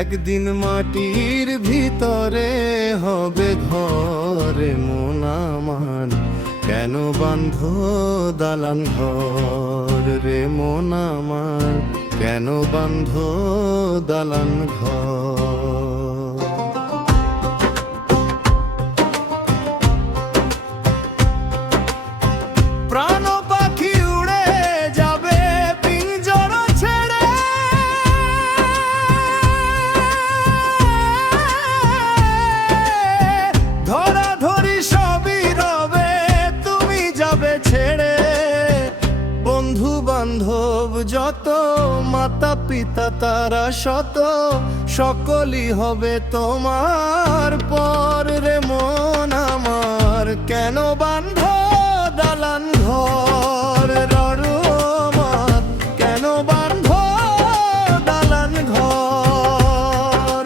একদিন মাটির ভিতরে হবে ঘরে মন আমার, কেন বাঁধ দালান ঘর রে মন আমার, কেন বাঁধ দালান ঘর। প্রাণ পাখি উড়ে যাবে পিঞ্জর ছেড়ে, ধরাধরি সবই রবে তুমি যাবে ছেড়ে। বন্ধু বান্ধব যত, মাতা পিতা তারা শত, সকলই হবে তোমার পর রে মন আমার, কেন বান্ধ দালান ঘর ররমাত, কেন বান্ধ দালান ঘর।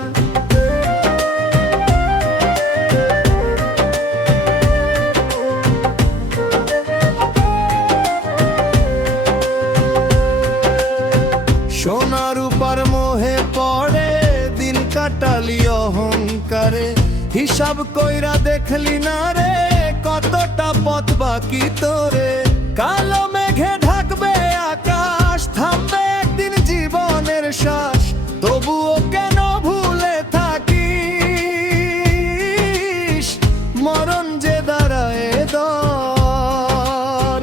সোনা রূপার মোহে পড়ে দিন কাটালি অহংকারে, হিসাব কইরা দেখলি না রে কতটা পথ বাকি তোরে। কালো মেঘে ঢাকবে আকাশ, থামবে একদিন জীবনের শ্বাস, তবুও কেন ভুলে থাকিস মরণ যে দাঁড়ায় দর।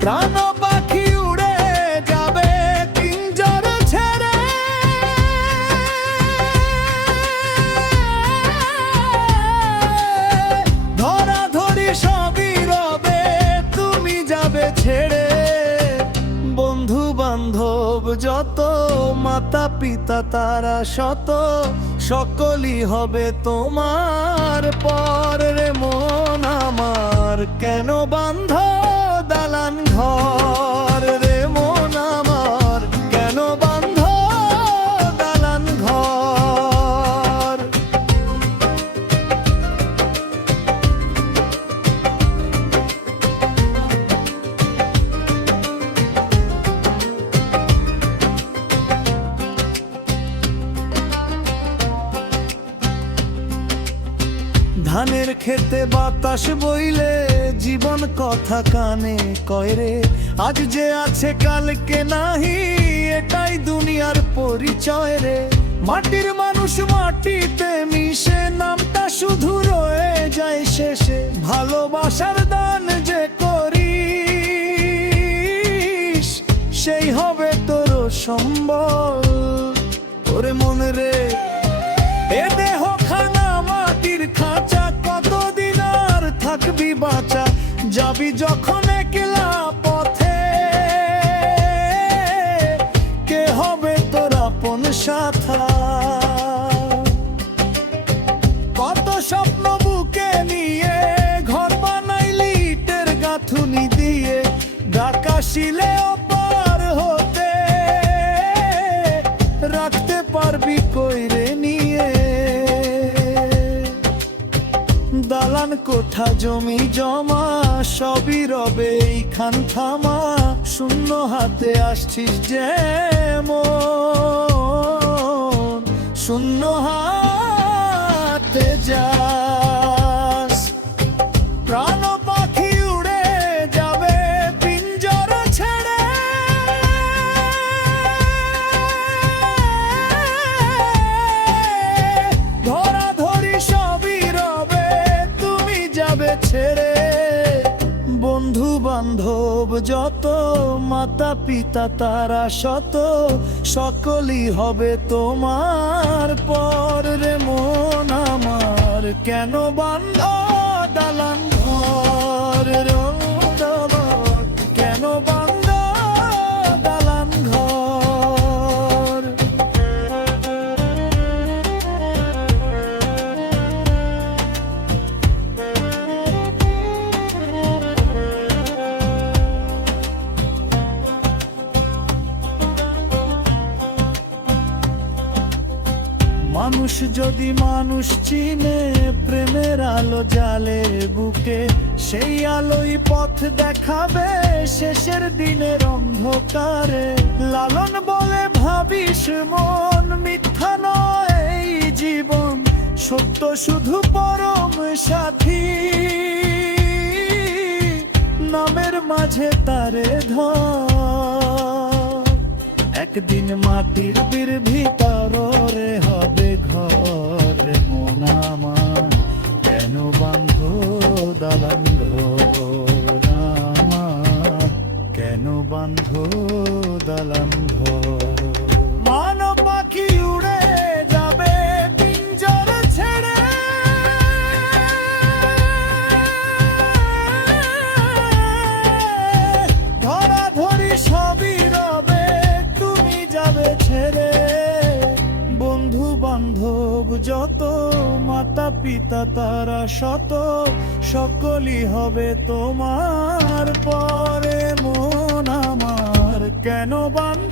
প্রাণ পাখি উড়ে যাবে পিঞ্জর ছেড়ে, ধরাধরি সবই রবে তুমি যাবে ছেড়ে। বন্ধু বান্ধব যত, মাতা পিতা তারা শত, সকলই হবে তোমার পর রে মন আমার, কেন বান্ধ দালান ঘর রে মন আমার, কেন বান্ধ দালান ঘর। ধানের খেতে বাতাস বইলে জীবন কথা কানে কয় রে, আজ যে আছে কালকে নাহি এটাই দুনিয়ার পরিচয় রে। মাটির মানুষ মাটিতে মিশে, নামটা শুধু রয়ে যায় শেষে। ভালোবাসার দান যে করিস সেই হবে তোর সম্বল ওরে মন রে। এ দেহ খানা মাটির খাঁচা, কতদিন আর থাকবি বাঁচা, যাবি যখন একলা পথে কে হবে তোর আপন সাথা। কত স্বপ্ন বুকে নিয়ে ঘর বানাইলি ইটের গাঁথুনি দিয়ে, ঢাকা শিলে অপার হতে রাখতে পারবি কইরে নিয়ে। দালান কোঠা জমি জমা সবই রবে এইখান থামা, শূন্য হাতে আসছিস যেমন শূন্য হাতে যাস। প্রাণ পাখি উড়ে যাবে পিঞ্জর ছেড়ে, ধরাধরি সবই রবে তুমি যাবে ছেড়ে। বন্ধু বান্ধব যত, মাতা পিতা তারা শত, সকলই হবে তোমার পর রে মন আমার, কেন বান্ধ দালান ঘর রে আমার, কেন বান্ধ দালান ঘর। মানুষ যদি মানুষ চিনে, প্রেমের আলো জালে বুকে, সেই আলোই পথ দেখাবে শেষের দিনের অন্ধকারে। লালন বলে ভাবিস মন, মিথ্যা নয় এই জীবন, সত্য শুধু পরম সাথী। নামের মাঝে তারে ধর, একদিন মাটির ভিতরে হবে ঘর। মন আমার কেন বাঁধ দালান ঘর, আমার কেন বাঁধ দালান ঘর। মান পাখি উড়ে যাবে পিঞ্জর ছেড়ে, ধরাধরি সবই রবে, তুমি যাবে ছেড়ে। বন্ধু বান্ধব যত, মাতা পিতা তারা শত, সকলই হবে তোমার পরে। মন আমার কেন বান্ধ